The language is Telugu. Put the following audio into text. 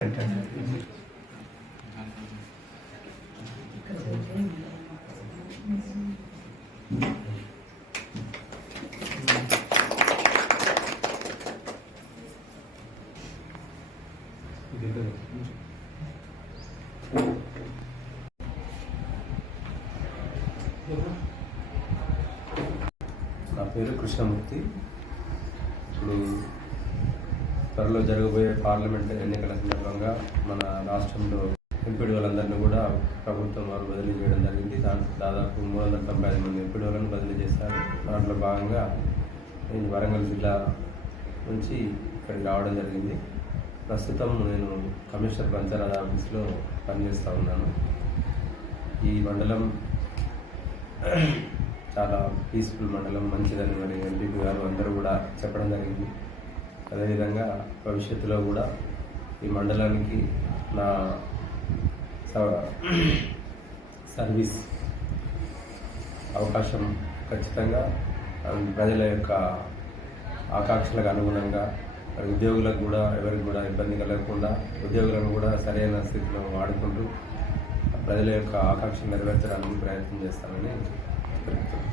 నా పేరు కృష్ణమూర్తి. ఇప్పుడు త్వరలో జరగబోయే పార్లమెంట్ ఎన్నికల సందర్భంగా మన రాష్ట్రంలో ఎంపీడీ వాళ్ళందరినీ కూడా ప్రభుత్వం వారు బదిలీ చేయడం జరిగింది. దాదాపు 395 మంది ఎంపీడీ వాళ్ళని బదిలీ చేశారు. దాంట్లో భాగంగా నేను వరంగల్ జిల్లా నుంచి ఇక్కడికి రావడం జరిగింది. ప్రస్తుతం నేను కమిషనర్ పంచాయతీ ఆఫీస్లో పనిచేస్తూ ఉన్నాను. ఈ మండలం చాలా పీస్ఫుల్ మండలం, మంచిదని మరి ఎంపీపీ గారు అందరూ కూడా చెప్పడం జరిగింది. అదేవిధంగా భవిష్యత్తులో కూడా ఈ మండలానికి నా సర్వీస్ అవకాశం ఖచ్చితంగా ప్రజల యొక్క ఆకాంక్షలకు అనుగుణంగా మరి ఉద్యోగులకు కూడా ఎవరికి కూడా ఇబ్బంది కలగకుండా ఉద్యోగులను కూడా సరైన స్థితిలో వాడుకుంటూ ప్రజల యొక్క ఆకాంక్షలు నెరవేర్చడానికి ప్రయత్నం చేస్తానని తెలుపుతున్నాను.